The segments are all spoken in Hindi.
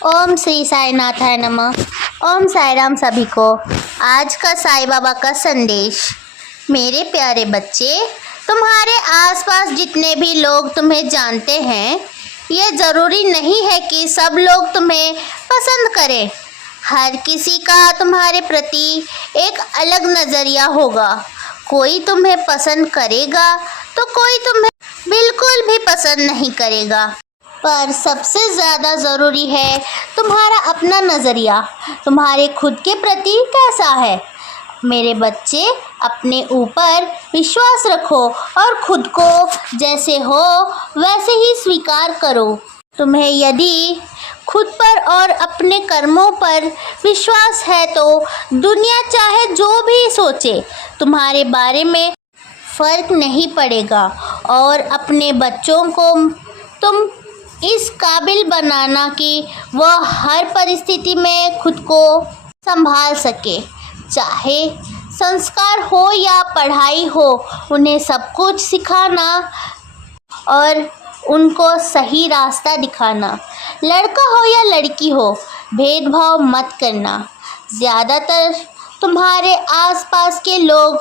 ओम श्री साईनाथाय नमः। ओम साई राम सभी को। आज का साईं बाबा का संदेश। मेरे प्यारे बच्चे, तुम्हारे आसपास जितने भी लोग तुम्हें जानते हैं, ये ज़रूरी नहीं है कि सब लोग तुम्हें पसंद करें। हर किसी का तुम्हारे प्रति एक अलग नज़रिया होगा। कोई तुम्हें पसंद करेगा तो कोई तुम्हें बिल्कुल भी पसंद नहीं करेगा। पर सबसे ज़्यादा ज़रूरी है तुम्हारा अपना नज़रिया तुम्हारे खुद के प्रति कैसा है। मेरे बच्चे, अपने ऊपर विश्वास रखो और खुद को जैसे हो वैसे ही स्वीकार करो। तुम्हें यदि खुद पर और अपने कर्मों पर विश्वास है तो दुनिया चाहे जो भी सोचे, तुम्हारे बारे में फ़र्क नहीं पड़ेगा। और अपने बच्चों को तुम इस काबिल बनाना कि वह हर परिस्थिति में खुद को संभाल सके। चाहे संस्कार हो या पढ़ाई हो, उन्हें सब कुछ सिखाना और उनको सही रास्ता दिखाना। लड़का हो या लड़की हो, भेदभाव मत करना। ज़्यादातर तुम्हारे आसपास के लोग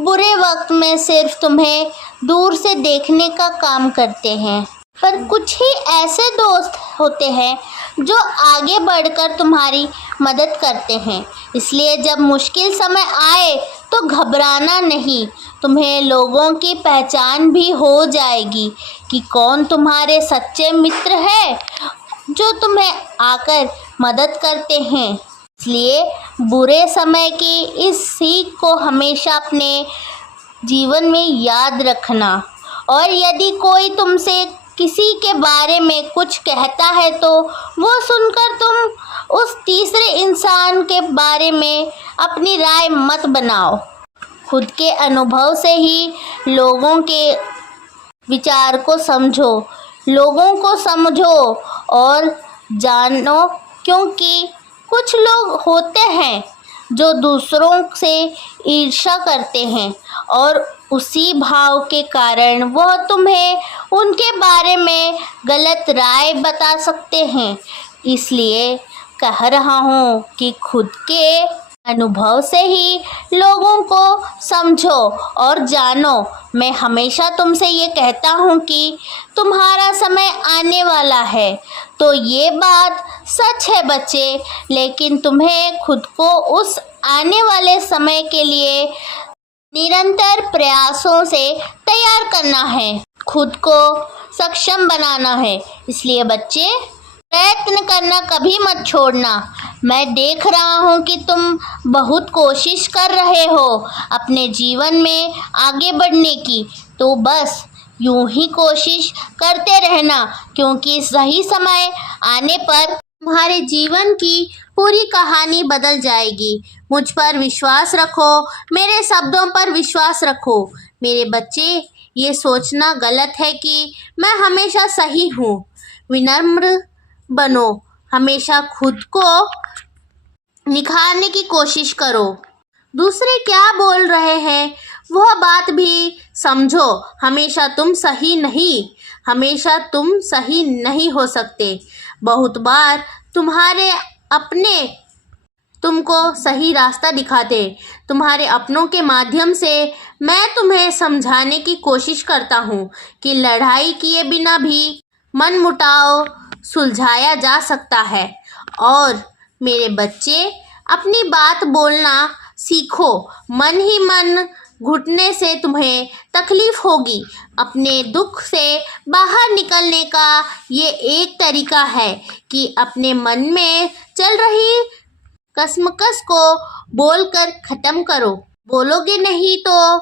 बुरे वक्त में सिर्फ तुम्हें दूर से देखने का काम करते हैं, पर कुछ ही ऐसे दोस्त होते हैं जो आगे बढ़कर तुम्हारी मदद करते हैं। इसलिए जब मुश्किल समय आए तो घबराना नहीं। तुम्हें लोगों की पहचान भी हो जाएगी कि कौन तुम्हारे सच्चे मित्र हैं जो तुम्हें आकर मदद करते हैं। इसलिए बुरे समय की इस सीख को हमेशा अपने जीवन में याद रखना। और यदि कोई तुमसे किसी के बारे में कुछ कहता है तो वो सुनकर तुम उस तीसरे इंसान के बारे में अपनी राय मत बनाओ। खुद के अनुभव से ही लोगों के विचार को समझो, लोगों को समझो और जानो, क्योंकि कुछ लोग होते हैं जो दूसरों से ईर्ष्या करते हैं और उसी भाव के कारण वह तुम्हें उनके बारे में गलत राय बता सकते हैं। इसलिए कह रहा हूँ कि खुद के अनुभव से ही लोगों को समझो और जानो। मैं हमेशा तुमसे ये कहता हूँ कि तुम्हारा समय आने वाला है, तो ये बात सच है बच्चे। लेकिन तुम्हें खुद को उस आने वाले समय के लिए निरंतर प्रयासों से तैयार करना है, खुद को सक्षम बनाना है। इसलिए बच्चे, प्रयत्न करना कभी मत छोड़ना। मैं देख रहा हूँ कि तुम बहुत कोशिश कर रहे हो अपने जीवन में आगे बढ़ने की, तो बस यूं ही कोशिश करते रहना, क्योंकि सही समय आने पर तुम्हारे जीवन की पूरी कहानी बदल जाएगी। मुझ पर विश्वास रखो, मेरे शब्दों पर विश्वास रखो। मेरे बच्चे, ये सोचना गलत है कि मैं हमेशा सही हूँ। विनम्र बनो, हमेशा खुद को निखारने की कोशिश करो। दूसरे क्या बोल रहे हैं वह बात भी समझो। हमेशा तुम सही नहीं हो सकते। बहुत बार तुम्हारे अपने तुमको सही रास्ता दिखाते। तुम्हारे अपनों के माध्यम से मैं तुम्हें समझाने की कोशिश करता हूँ कि लड़ाई किए बिना भी मनमुटाव सुलझाया जा सकता है। और मेरे बच्चे, अपनी बात बोलना सीखो। मन ही मन घुटने से तुम्हें तकलीफ होगी। अपने दुख से बाहर निकलने का ये एक तरीका है कि अपने मन में चल रही कशमकश को बोलकर ख़त्म करो। बोलोगे नहीं तो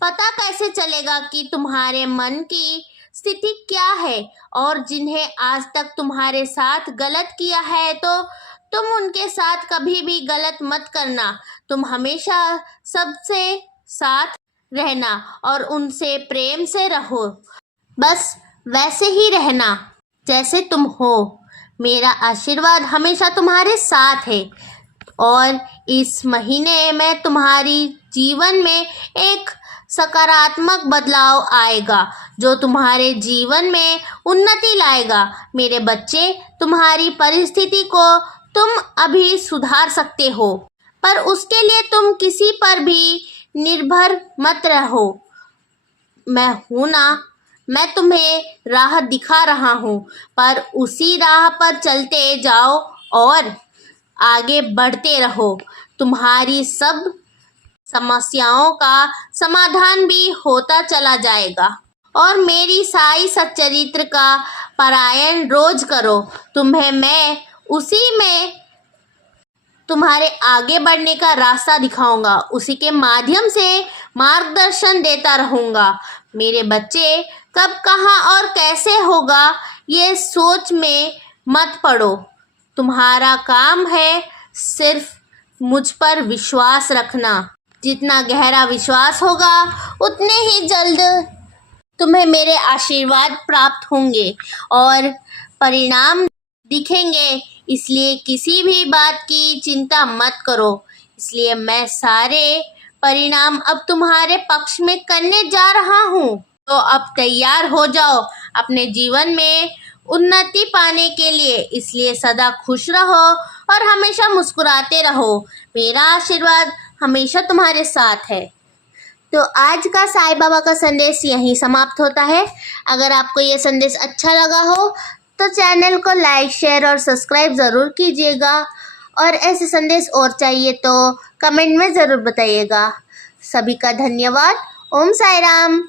पता कैसे चलेगा कि तुम्हारे मन की स्थिति क्या है। और जिन्हें आज तक तुम्हारे साथ गलत किया है तो तुम उनके साथ कभी भी गलत मत करना। तुम हमेशा सबसे साथ रहना और उनसे प्रेम से रहो। बस वैसे ही रहना जैसे तुम हो। मेरा आशीर्वाद हमेशा तुम्हारे साथ है। और इस महीने मैं तुम्हारी जीवन में एक सकारात्मक बदलाव आएगा जो तुम्हारे जीवन में उन्नति लाएगा। मेरे बच्चे, तुम्हारी परिस्थिति को तुम अभी सुधार सकते हो, पर उसके लिए तुम किसी पर भी निर्भर मत रहो। मैं हूं ना, मैं तुम्हें राह दिखा रहा हूं, पर उसी राह पर चलते जाओ और आगे बढ़ते रहो। तुम्हारी सब समस्याओं का समाधान भी होता चला जाएगा। और मेरी साई सच्चरित्र का पारायण रोज करो। तुम्हें मैं उसी में तुम्हारे आगे बढ़ने का रास्ता दिखाऊंगा, उसी के माध्यम से मार्गदर्शन देता रहूंगा। मेरे बच्चे, कब, कहाँ और कैसे होगा ये सोच में मत पड़ो। तुम्हारा काम है सिर्फ मुझ पर विश्वास रखना। जितना गहरा विश्वास होगा उतने ही जल्द तुम्हें मेरे आशीर्वाद प्राप्त होंगे और परिणाम दिखेंगे। इसलिए किसी भी बात की चिंता मत करो। इसलिए मैं सारे परिणाम अब तुम्हारे पक्ष में करने जा रहा हूँ। तो अब तैयार हो जाओ अपने जीवन में उन्नति पाने के लिए। इसलिए सदा खुश रहो और हमेशा मुस्कुराते रहो। मेरा आशीर्वाद हमेशा तुम्हारे साथ है। तो आज का साईं बाबा का संदेश यहीं समाप्त होता है। अगर आपको ये संदेश अच्छा लगा हो तो चैनल को लाइक, शेयर और सब्सक्राइब ज़रूर कीजिएगा। और ऐसे संदेश और चाहिए तो कमेंट में ज़रूर बताइएगा। सभी का धन्यवाद। ओम साई राम।